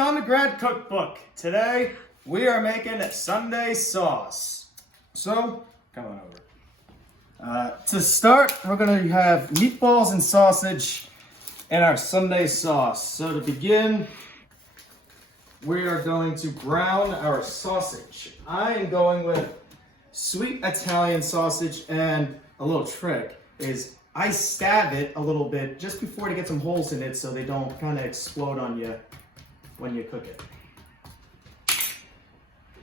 Undergrad Cookbook. Today we are making Sunday sauce. So, come on over. To start, we're going to have meatballs and sausage in our Sunday sauce. So to begin, we are going to brown our sausage. I am going with sweet Italian sausage, and a little trick is I stab it a little bit just before to get some holes in it so they don't kind of explode on you when you cook it.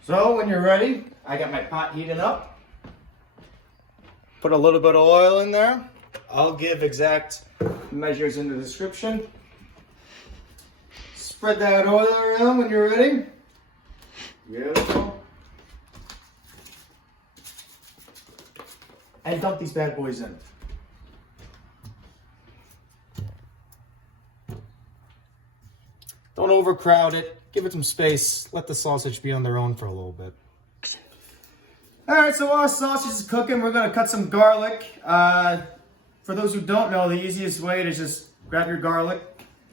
So when you're ready, I got my pot heating up. Put a little bit of oil in there. I'll give exact measures in the description. Spread that oil around when you're ready. Beautiful. And dump these bad boys in. Don't overcrowd it. Give it some space. Let the sausage be on their own for a little bit. All right, so while our sausage is cooking, we're gonna cut some garlic. For those who don't know, the easiest way to just grab your garlic,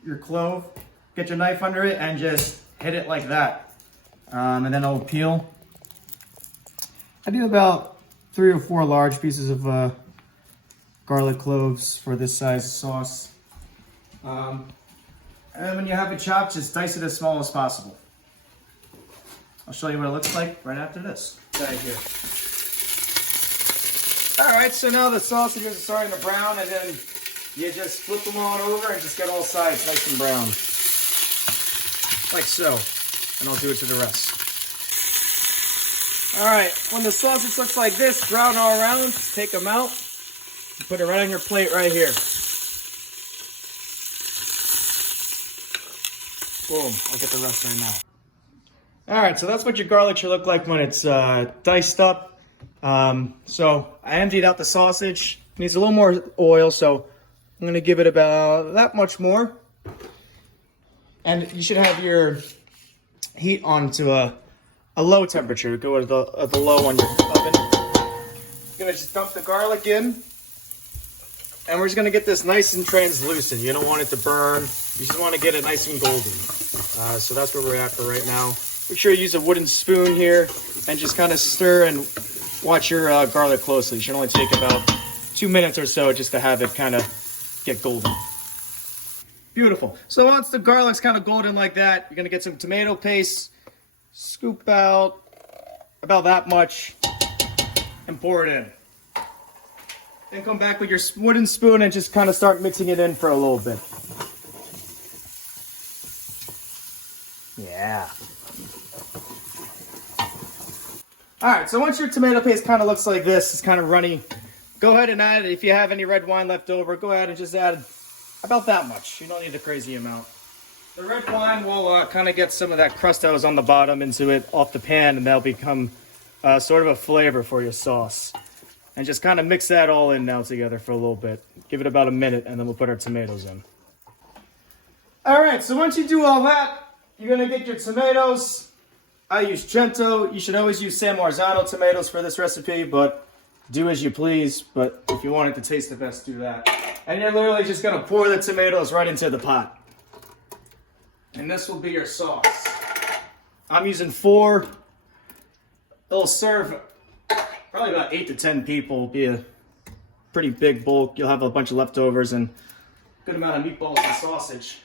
your clove, get your knife under it, and just hit it like that. And then it'll peel. I do about 3 or 4 large pieces of garlic cloves for this size sauce. And when you have it chopped, just dice it as small as possible. I'll show you what it looks like right after this. Right here. All right, so now the sausages are starting to brown, and then you just flip them on over and just get all sides nice and brown. Like so. And I'll do it to the rest. All right, when the sausage looks like this, brown all around, take them out. Put it right on your plate right here. Boom, I'll get the rest right now. All right, so that's what your garlic should look like when it's diced up. So I emptied out the sausage. It needs a little more oil, so I'm gonna give it about that much more. And you should have your heat on to a low temperature. Go at the low on your oven. You're gonna just dump the garlic in. And we're just gonna get this nice and translucent. You don't want it to burn. You just want to get it nice and golden. So that's where we're at for right now. Make sure you use a wooden spoon here and just kind of stir and watch your garlic closely. It should only take about 2 minutes or so just to have it kind of get golden. Beautiful. So once the garlic's kind of golden like that, you're gonna get some tomato paste, scoop out about that much, and pour it in. Then come back with your wooden spoon and just kind of start mixing it in for a little bit. Yeah. All right, so once your tomato paste kind of looks like this, it's kind of runny, go ahead and add, if you have any red wine left over, go ahead and just add about that much. You don't need a crazy amount. The red wine will kind of get some of that crust that was on the bottom into it off the pan, and that'll become sort of a flavor for your sauce. And just kind of mix that all in now together for a little bit. Give it about a minute, and then we'll put our tomatoes in. All right, so once you do all that, you're gonna get your tomatoes. I use Gento. You should always use San Marzano tomatoes for this recipe, but do as you please. But if you want it to taste the best, do that. And you're literally just gonna pour the tomatoes right into the pot. And this will be your sauce. I'm using 4. It'll serve probably about 8 to 10 people. Be a pretty big bulk. You'll have a bunch of leftovers and a good amount of meatballs and sausage.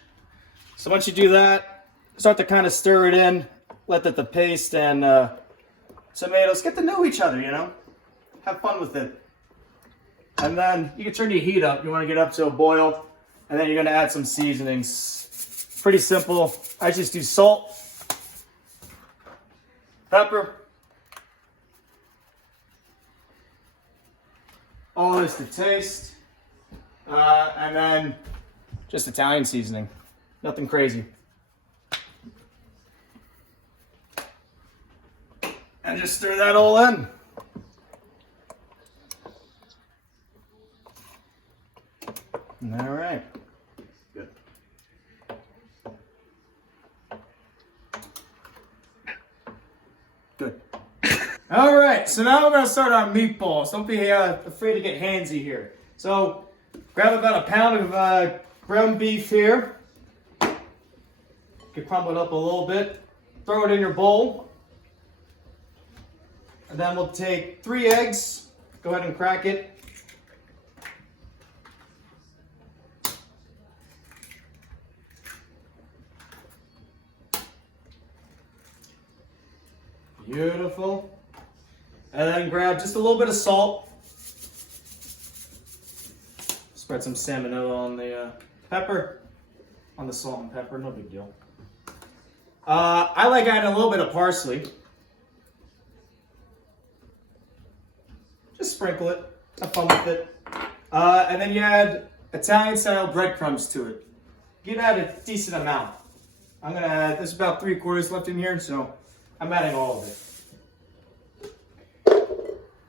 So once you do that, start to kind of stir it in. Let the paste and tomatoes get to know each other, you know? Have fun with it. And then you can turn your heat up. You want to get up to a boil. And then you're going to add some seasonings. Pretty simple. I just do salt, pepper, all this to taste, and then just Italian seasoning. Nothing crazy. And just stir that all in. All right. Good. Good. All right, so now we're gonna start our meatballs. Don't be afraid to get handsy here. So grab about a pound of ground beef here. You can crumble it up a little bit. Throw it in your bowl. And then we'll take 3 eggs. Go ahead and crack it. Beautiful. And then grab just a little bit of salt. Spread some salmonella on the pepper. On the salt and pepper, no big deal. I like adding a little bit of parsley. Just sprinkle it. Have fun with it. And then you add Italian-style breadcrumbs to it. You can add a decent amount. I'm gonna add, there's about 3/4 left in here, so I'm adding all of it.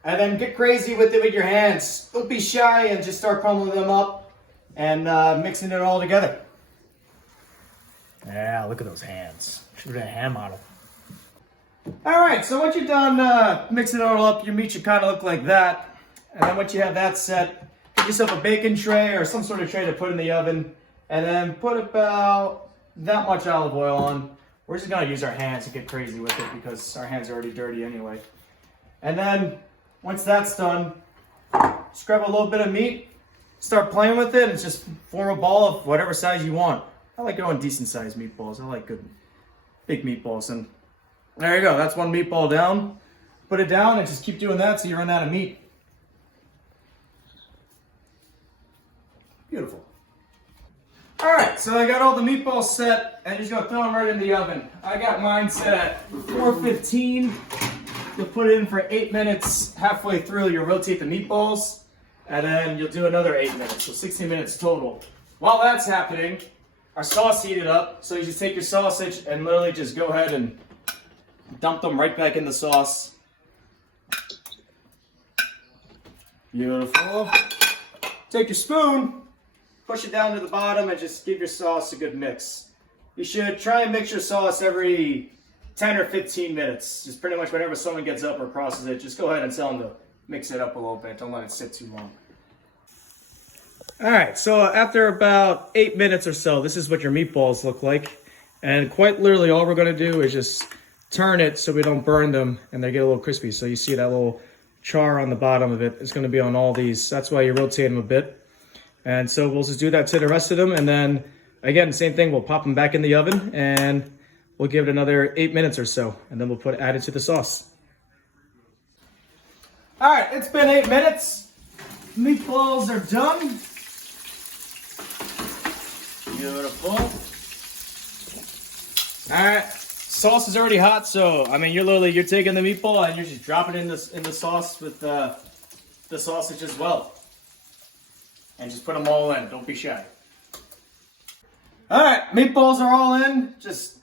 And then get crazy with it with your hands. Don't be shy and just start crumbling them up and mixing it all together. Yeah, look at those hands. Should have been a hand model. All right, so once you're done mixing it all up, your meat should kind of look like that. And then once you have that set, get yourself a baking tray or some sort of tray to put in the oven. And then put about that much olive oil on. We're just gonna use our hands to get crazy with it because our hands are already dirty anyway. And then once that's done, just grab a little bit of meat, start playing with it, and just form a ball of whatever size you want. I like going decent sized meatballs. I like good big meatballs. And there you go. That's one meatball down. Put it down and just keep doing that so you run out of meat. Beautiful. All right, so I got all the meatballs set, and you're just gonna throw them right in the oven. I got mine set at 415. You'll put it in for 8 minutes. Halfway through, you'll rotate the meatballs, and then you'll do another 8 minutes, so 16 minutes total. While that's happening, our sauce heated up, so you just take your sausage and literally just go ahead and dump them right back in the sauce. Beautiful. Take your spoon, push it down to the bottom, and just give your sauce a good mix. You should try and mix your sauce every 10 or 15 minutes. Just pretty much whenever someone gets up or crosses it, just go ahead and tell them to mix it up a little bit. Don't let it sit too long. All right, so after about 8 minutes or so, this is what your meatballs look like. And quite literally all we're gonna do is just turn it so we don't burn them and they get a little crispy. So you see that little char on the bottom of it. It's gonna be on all these. That's why you rotate them a bit. And so we'll just do that to the rest of them. And then again, same thing, we'll pop them back in the oven and we'll give it another 8 minutes or so. And then we'll add it to the sauce. All right, it's been 8 minutes. Meatballs are done. Beautiful. All right, sauce is already hot, so I mean, you're taking the meatball and you're just dropping it in the sauce with the sausage as well, and just put them all in. Don't be shy. All right, meatballs are all in. Just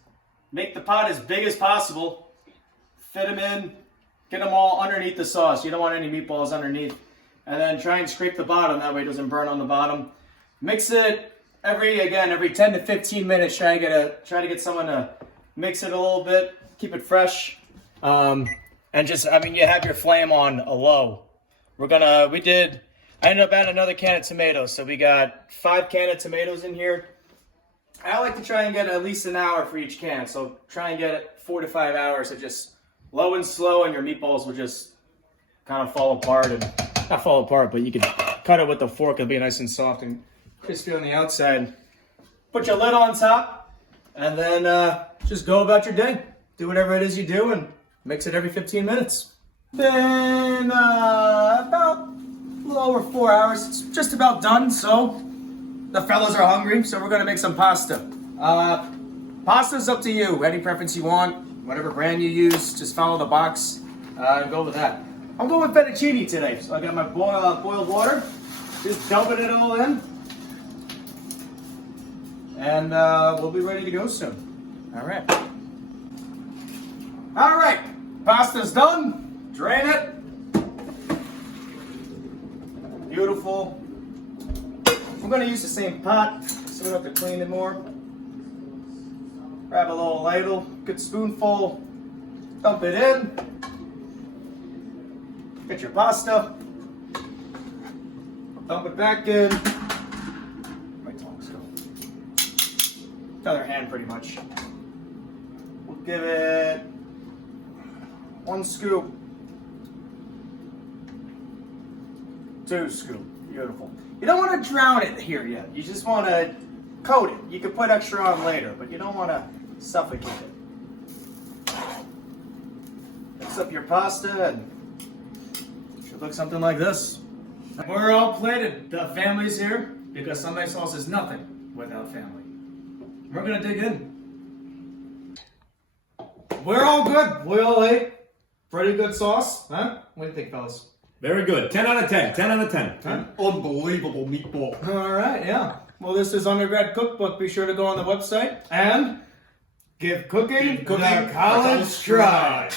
make the pot as big as possible. Fit them in. Get them all underneath the sauce. You don't want any meatballs underneath, and then try and scrape the bottom. That way, it doesn't burn on the bottom. Mix it. Every 10 to 15 minutes, try to get someone to mix it a little bit, keep it fresh, and just, I mean, you have your flame on a low. I ended up adding another can of tomatoes, so we got 5 cans of tomatoes in here. I like to try and get at least an hour for each can, so try and get it 4 to 5 hours of just low and slow, and your meatballs will just kind of fall apart, and not fall apart, but you can cut it with a fork. It'll be nice and soft and crispy on the outside. Put your lid on top, and then just go about your day. Do whatever it is you do, and mix it every 15 minutes. Then about a little over 4 hours. It's just about done, so the fellas are hungry, so we're gonna make some pasta. Pasta's up to you. Any preference you want, whatever brand you use, just follow the box and go with that. I'm going with fettuccine today, so I got my boiled water. Just dumping it all in. And we'll be ready to go soon. All right. All right, pasta's done. Drain it. Beautiful. I'm gonna use the same pot, so we don't have to clean it more. Grab a little ladle, good spoonful, dump it in. Get your pasta, dump it back in. My tongue's going. Other hand. hand pretty much. We'll give it 1 scoop. 2 scoop. Beautiful. You don't want to drown it here yet. You just want to coat it. You can put extra on later, but you don't want to suffocate it. Mix up your pasta and it should look something like this. We're all plated. The family's here because Sunday sauce is nothing without family. We're going to dig in. We're all good. We all ate. Pretty good sauce, huh? What do you think, fellas? Very good. 10 out of 10. 10 out of 10. Huh? Unbelievable meatball. All right, yeah. Well, this is Undergrad Cookbook. Be sure to go on the website and give cooking the college try.